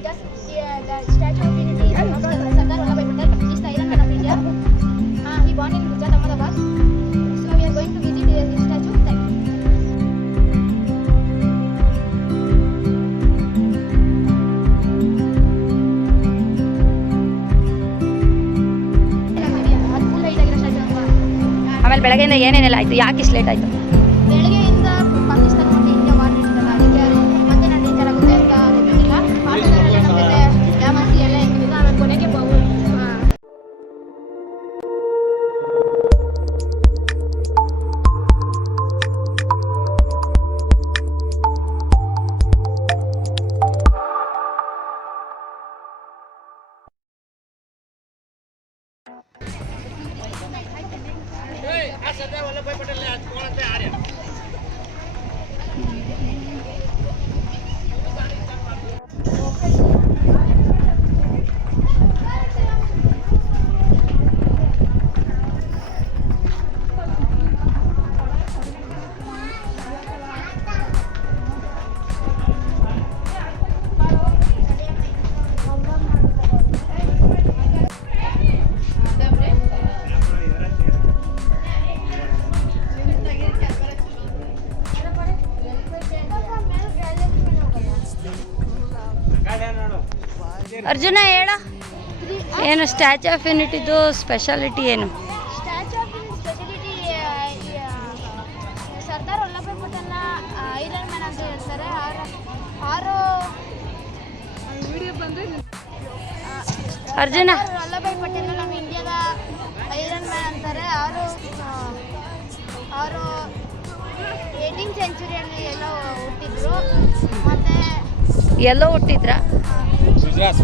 meters. Yeah, the Statue of Unity of Sardar Vallabhai Patel is the Iron Man of India. Uh, he born in Gujarat, Ahmedabad. So we are going to visit his statue. Thank you. ಆಮೇಲೆ ಬೆಳಗ್ಗೆಯಿಂದ ಏನೇನೆಲ್ಲ ಆಯಿತು ಯಾಕೆ ಇಷ್ಟು late ಆಯಿತು ಅರ್ಜುನ ಹೇಳ. ಏನು statue of ಯೂನಿಟಿದು ಸ್ಪೆಷಾಲಿಟಿ ಏನು? ಸರ್ದಾರ್ ವಲ್ಲಭಾಯ್ ಪಟೇಲ್ನ ಐರನ್ ಮ್ಯಾನ್ ಅಂತ ಹೇಳ್ತಾರೆ. ಆರು ಅರ್ಜುನ. ವಲ್ಲಭಾಯ್ ಪಟೇಲ್ ನಮ್ಮ ಇಂಡಿಯಾದ ಐರನ್ ಮ್ಯಾನ್ ಅಂತಾರೆ. ಅವರು ಅವರು ಏಯ್ಟೀನ್ ಸೆಂಚುರಿಯಲ್ಲಿ ಎಲ್ಲೋ ಹುಟ್ಟಿದ್ರು. ಮತ್ತೆ ಎಲ್ಲೋ ಹುಟ್ಟಿದ್ರ? ಅಹಮದಾಬಾದ್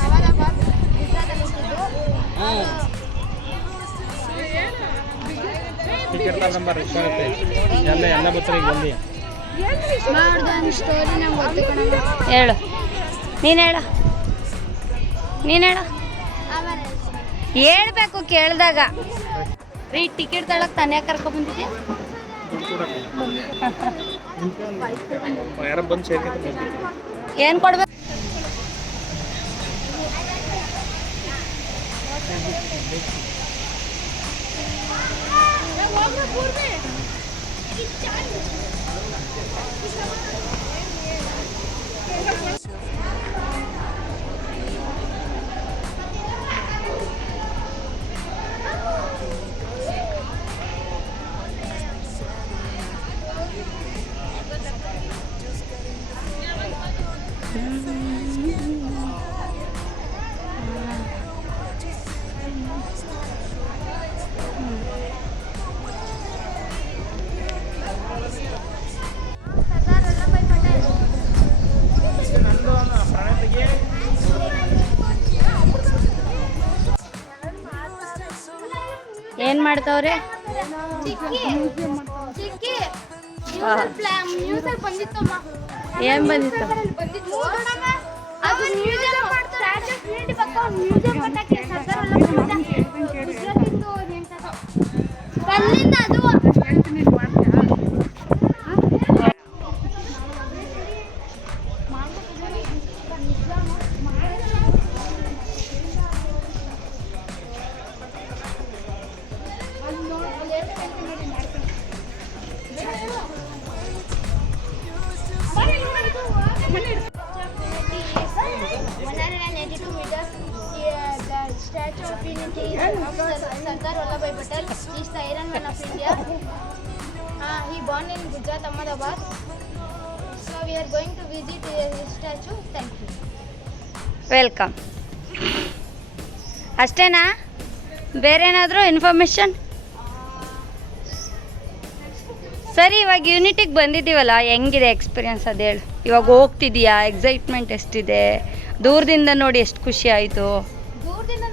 ಅಹಮದಾಬಾದ್ ನಂಗೆ ಹೇಳು. ನೀನು ಹೇಳ. ನೀನು ಹೇಳ್ಬೇಕು ಕೇಳಿದಾಗ. ರೀ ಟಿಕೆಟ್ ತಳಕ್ ತಾನೇ ಕರ್ಕೊ ಬಂದಿದ್ದೆ ಯಾರ ಬಂದು ಸೇರ್ಕೊಂತ ಏನು ಕೊಡ್ಬೇಕು? ಸರ್ದಾರ್ ಮಾಡ್ತಾವ್ರೆ ಏನ್ ಬಂದಿತ್ತು? ಬಂದಿತ್ತು Sardar Vallabhbhai Patel is the iron man of India. ಹಾ he born in Gujarat Ahmedabad so we are going to visit statue thank you welcome ಅಷ್ಟೇನಾ? ಬೇರೇನಾದರೂ ಇನ್ಫಾರ್ಮೇಷನ್ ಸರಿ ಇವಾಗ ಯೂನಿಟಿಗೆ ಬಂದಿದ್ದೀವಲ್ಲ ಹೆಂಗಿದೆ ಎಕ್ಸ್ಪೀರಿಯನ್ಸ್ ಅದು ಹೇಳು. ಇವಾಗ ಹೋಗ್ತಿದ್ಯಾ? ಎಕ್ಸೈಟ್ಮೆಂಟ್ ಎಷ್ಟಿದೆ? ದೂರದಿಂದ ನೋಡಿ ಎಷ್ಟು ಖುಷಿ ಆಯಿತು. ದೂರದಿಂದ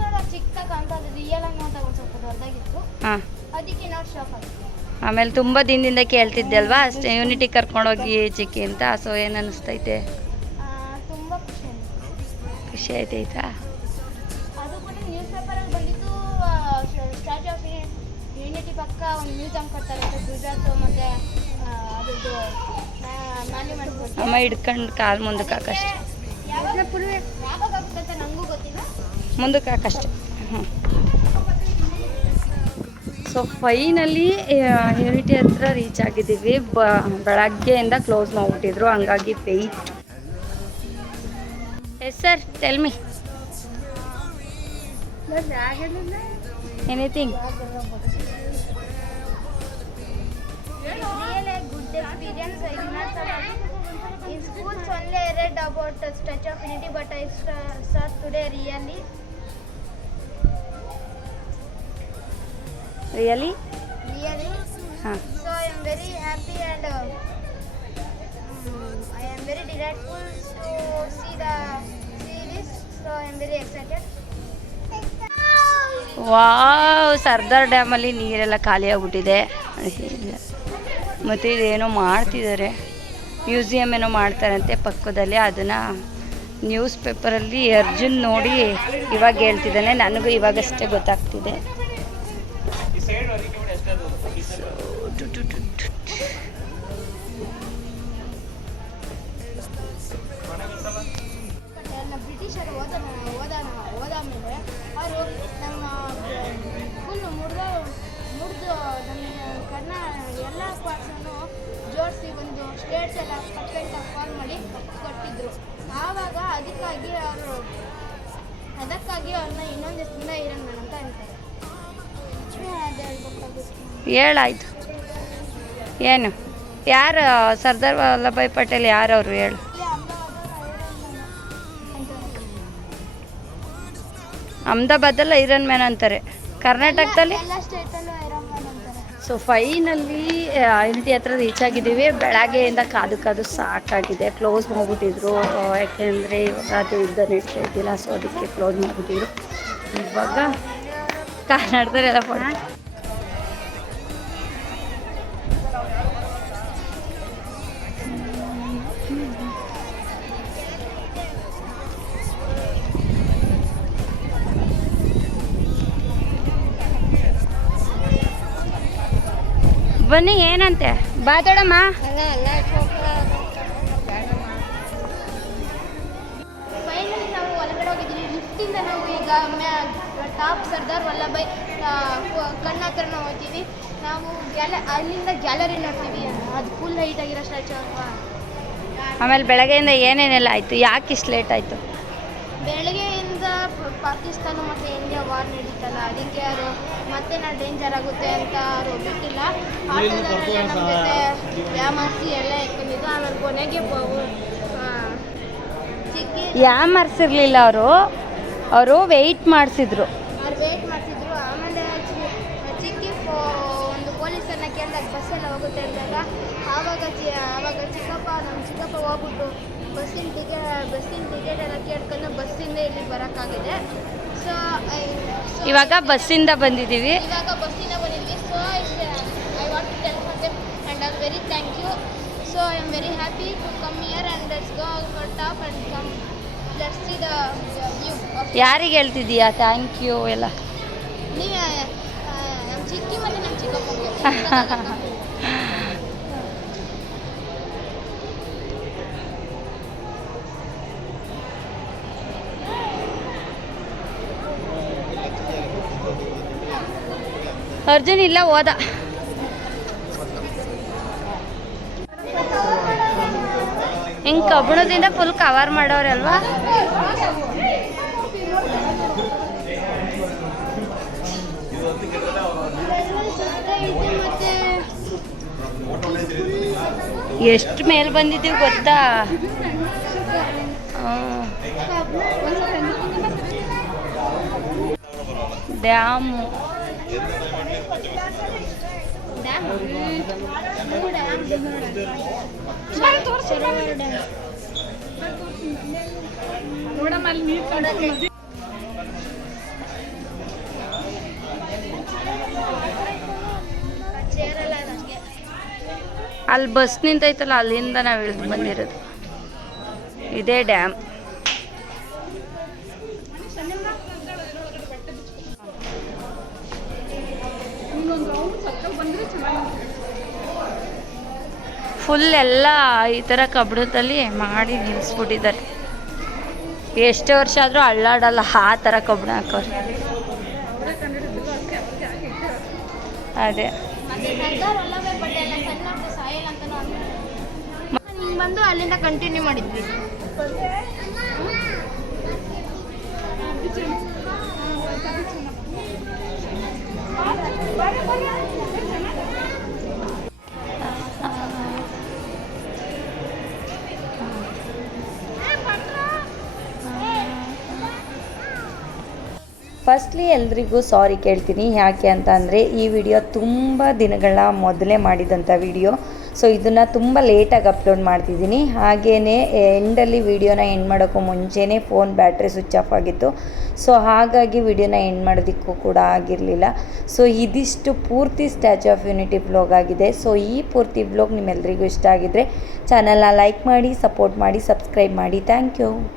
ಹಾಂ. ಆಮೇಲೆ ತುಂಬ ದಿನದಿಂದ ಕೇಳ್ತಿದ್ದೆ ಅಲ್ವಾ? ಅಷ್ಟೇ ಯೂನಿಟಿ ಕರ್ಕೊಂಡೋಗಿ ಚಿಕ್ಕಿ ಅಂತ ಸೊ ಏನು ಅನಿಸ್ತೈತೆ ಖುಷಿ ಆಯ್ತು ಖುಷಿ ಆಯ್ತೈತಾ ಯೂನಿಟಿ ಪಕ್ಕ ಒಂದು ಮ್ಯೂಸಿಯಂ ಗುಜರಾತ್ ಮತ್ತು ಅದ್ರದ್ದು ಅಮ್ಮ ಹಿಡ್ಕೊಂಡು ಕಾಲು ಮುಂದಕ್ಕೆ ಹಾಕಷ್ಟೆ. ಮುಂದಕ್ಕೆ ಹಾಕಷ್ಟೆ ಹ್ಞೂ ಸೊ ಫೈನಲಿ ಯೂನಿಟಿ ಹತ್ರ ರೀಚ್ ಆಗಿದ್ದೀವಿ. ಬ, ಬೆಳಗ್ಗೆಯಿಂದ ಕ್ಲೋಸ್ ಮಾಡಿಬಿಟ್ಟಿದ್ರು. ಹಂಗಾಗಿ wait yes sir tell me anything in schools only read about statue of unity but I sir today really really. ಹಾಂ. ವಾವ್ ಸರ್ದಾರ್ ಡ್ಯಾಮಲ್ಲಿ ನೀರೆಲ್ಲ ಖಾಲಿ ಆಗ್ಬಿಟ್ಟಿದೆ ಮತ್ತು ಇದೇನೋ ಮಾಡ್ತಿದ್ದಾರೆ. ಮ್ಯೂಸಿಯಮ್ ಏನೋ ಮಾಡ್ತಾರಂತೆ ಪಕ್ಕದಲ್ಲಿ. ಅದನ್ನು ನ್ಯೂಸ್ ಪೇಪರಲ್ಲಿ ಅರ್ಜುನ್ ನೋಡಿ ಇವಾಗ ಹೇಳ್ತಿದ್ದಾನೆ. ನನಗೂ ಇವಾಗಷ್ಟೇ ಗೊತ್ತಾಗ್ತಿದೆ. ಅಂತ ಅಂತಾರೆ ಹೇಳಾಯ್ತು. ಏನು? ಯಾರು ಸರ್ದಾರ್ ವಲ್ಲಭಾಯ್ ಪಟೇಲ್ ಯಾರವರು ಹೇಳು? ಅಹಮದಾಬಾದಲ್ಲ ಐರನ್ ಮ್ಯಾನ್ ಅಂತಾರೆ. ಕರ್ನಾಟಕದಲ್ಲಿ? ಸೊ ಫೈನಲ್ಲಿ ಯೂನಿಟಿ ಹತ್ರ ರೀಚ್ ಆಗಿದ್ದೀವಿ. ಬೆಳಗ್ಗೆಯಿಂದ ಕಾದು ಕಾದು ಸಾಕಾಗಿದೆ. ಕ್ಲೋಸ್ ಮಾಡಿಬಿಟ್ಟಿದ್ರು. ಯಾಕೆಂದರೆ ಇವಾಗ ಅದು ಯುದ್ಧ ನಡೀತಾ ಇದ್ದಿಲ್ಲ ಸೊ ಅದಕ್ಕೆ ಕ್ಲೋಸ್ ಮಾಡಿಬಿಟ್ಟಿದ್ರು. ಇವಾಗ ಕನ್ನಡದಲ್ಲಿ ಎಲ್ಲ ಫೋಟೋ ಬನ್ನಿ ಏನಂತೆ? ಫೈನಲಿ ಟಾಪ್ ಸರ್ದಾರ್ ವಲ್ಲಭಾಯ್ ಕಣ್ಣ ಹತ್ರ ನಾವು ಹೋಗ್ತೀವಿ. ನಾವು ಗ್ಯಾಲ ಅಲ್ಲಿಂದ ಗ್ಯಾಲರಿ ನೋಡ್ತೀವಿ. ಅದು ಫುಲ್ ಹೈಟ್ ಆಗಿರೋ ಸ್ಟ್ಯಾಚು ಅಲ್ವಾ? ಆಮೇಲೆ ಬೆಳಗ್ಗೆಯಿಂದ ಏನೇನೆಲ್ಲ ಆಯಿತು? ಯಾಕೆ ಇಷ್ಟು ಲೇಟ್ ಆಯಿತು? ಬೆಳಗ್ಗೆಯಿಂದ ಪಾಕಿಸ್ತಾನ ಮತ್ತು ಇಂಡಿಯಾ ವಾರ್ ನಡೀತಲ್ಲ. ಅದಕ್ಕೆ ಅವರು ಮತ್ತೆ ನಾ ಡೇಂಜರ್ ಆಗುತ್ತೆ ಅಂತ ಅವರು ಬಿಟ್ಟಿಲ್ಲ ಆಟೋದಲ್ಲೆಲ್ಲ ನಮ್ಮ ಜೊತೆ ವ್ಯಾಮರ್ಸಿ ಎಲ್ಲ ಎತ್ಕೊಂಡಿದ್ದು. ಆಮೇಲೆ ಕೊನೆಗೆ ಚಿಕ್ಕಿ ಯಾಮರ್ಸಿರ್ಲಿಲ್ಲ ಅವರು. ಅವರು ವೆಯ್ಟ್ ಮಾಡಿಸಿದ್ರು. ಅವ್ರು ವೇಟ್ ಮಾಡ್ತಿದ್ರು ಆಮೇಲೆ ಚಿ- ಚಿಕ್ಕಿ ಒಂದು ಒಂದು ಪೊಲೀಸರನ್ನ ಕೇಳಿದಾಗ ಬಸ್ ಎಲ್ಲ ಹೋಗುತ್ತೆ ಅಂದಾಗ ಆವಾಗ ಚಿ ಆವಾಗ ಚಿಕ್ಕಪ್ಪ ನಮ್ಮ ಚಿಕ್ಕಪ್ಪ ಹೋಗ್ಬಿಟ್ಟು ಬಸ್ಸಿನ ಟಿಕೆಟ್ ಬಸ್ಸಿನ ಟಿಕೆಟ್ ಎಲ್ಲ ಕೇಳ್ಕೊಂಡು ಬಸ್ಸಿಂದ ಇಲ್ಲಿ ಬರೋಕ್ಕಾಗಿದೆ. ಸೊ ಇವಾಗ ಬಸ್ಸಿಂದ ಬಂದಿದ್ದೀವಿ. ಇವಾಗ ಬಸ್ಸಿಂದ ಬಂದಿದ್ವಿ so I want to tell ಮತ್ತೆ and I very thank you so I am very happy to come here and let's go for top and come ಯಾರಿಗೆ ಹೇಳ್ತಿದ್ದೀಯಾ? ಥ್ಯಾಂಕ್ ಯು ಎಲ್ಲ. ನೀ ನಮ್ಮ ಚಿಕ್ಕಿ ಮತ್ತು ನಮ್ಮ ಚಿಕ್ಕಪ್ಪಂಗೆ ಅರ್ಜುನ್ ಇಲ್ಲ ಹೋದ ಹಿಂಗೆ ಕಬ್ಬಣದಿಂದ ಫುಲ್ ಕವರ್ ಮಾಡೋರೆ ಅಲ್ವಾ ಮತ್ತೆ ಎಷ್ಟು ಮೇಲೆ ಬಂದಿದ್ದೀವಿ ಗೊತ್ತಾ ಡ್ಯಾಮು ಡ್ಯಾಮ್ ನನಗೆ ಅಲ್ಲಿ ಬಸ್ ನಿಂತೈತಲ್ಲ ಅಲ್ಲಿಂದ ನಾವು ಇಳಿದು ಬಂದಿರೋದು. ಇದೇ ಡ್ಯಾಮ್ ಫುಲ್ ಎಲ್ಲ ಈ ಥರ ಕಬ್ಬಣದಲ್ಲಿ ಮಾಡಿ ನಿಲ್ಲಿಸ್ಬಿಟ್ಟಿದ್ದಾರೆ ಎಷ್ಟೇ ವರ್ಷ ಆದರೂ ಅಳ್ಳಾಡಲ್ಲ, ಆ ಥರ ಕಬ್ಬಣ ಹಾಕೋರು. ಅದೇ. ಬಂದು ಅಲ್ಲಿಂದ ಕಂಟಿನ್ಯೂ ಮಾಡಿದ್ವಿ. ಫಸ್ಟ್ಲಿ ಎಲ್ರಿಗೂ ಸಾರಿ ಕೇಳ್ತೀನಿ. ಯಾಕೆ ಅಂತ ಅಂದರೆ ಈ ವಿಡಿಯೋ ತುಂಬ ದಿನಗಳ ಮೊದಲೇ ಮಾಡಿದಂಥ ವಿಡಿಯೋ ಸೊ ಇದನ್ನು ತುಂಬ ಲೇಟಾಗಿ ಅಪ್ಲೋಡ್ ಮಾಡ್ತಿದ್ದೀನಿ. ಹಾಗೇ ಎಂಡಲ್ಲಿ ವಿಡಿಯೋನ ಎಂಡ್ ಮಾಡೋಕ್ಕೂ ಮುಂಚೆನೇ ಫೋನ್ ಬ್ಯಾಟ್ರಿ ಸ್ವಿಚ್ ಆಫ್ ಆಗಿತ್ತು. ಸೊ ಹಾಗಾಗಿ ವಿಡಿಯೋನ ಎಂಡ್ ಮಾಡೋದಕ್ಕೂ ಕೂಡ ಆಗಿರಲಿಲ್ಲ. ಸೊ ಇದಿಷ್ಟು ಪೂರ್ತಿ ಸ್ಟ್ಯಾಚು ಆಫ್ ಯೂನಿಟಿ ಬ್ಲಾಗ್ ಆಗಿದೆ. ಸೊ ಈ ಪೂರ್ತಿ ಬ್ಲಾಗ್ ನಿಮ್ಮೆಲ್ಲರಿಗೂ ಇಷ್ಟ ಆಗಿದ್ದರೆ ಚಾನಲ್ನ ಲೈಕ್ ಮಾಡಿ ಸಪೋರ್ಟ್ ಮಾಡಿ ಸಬ್ಸ್ಕ್ರೈಬ್ ಮಾಡಿ. Thank you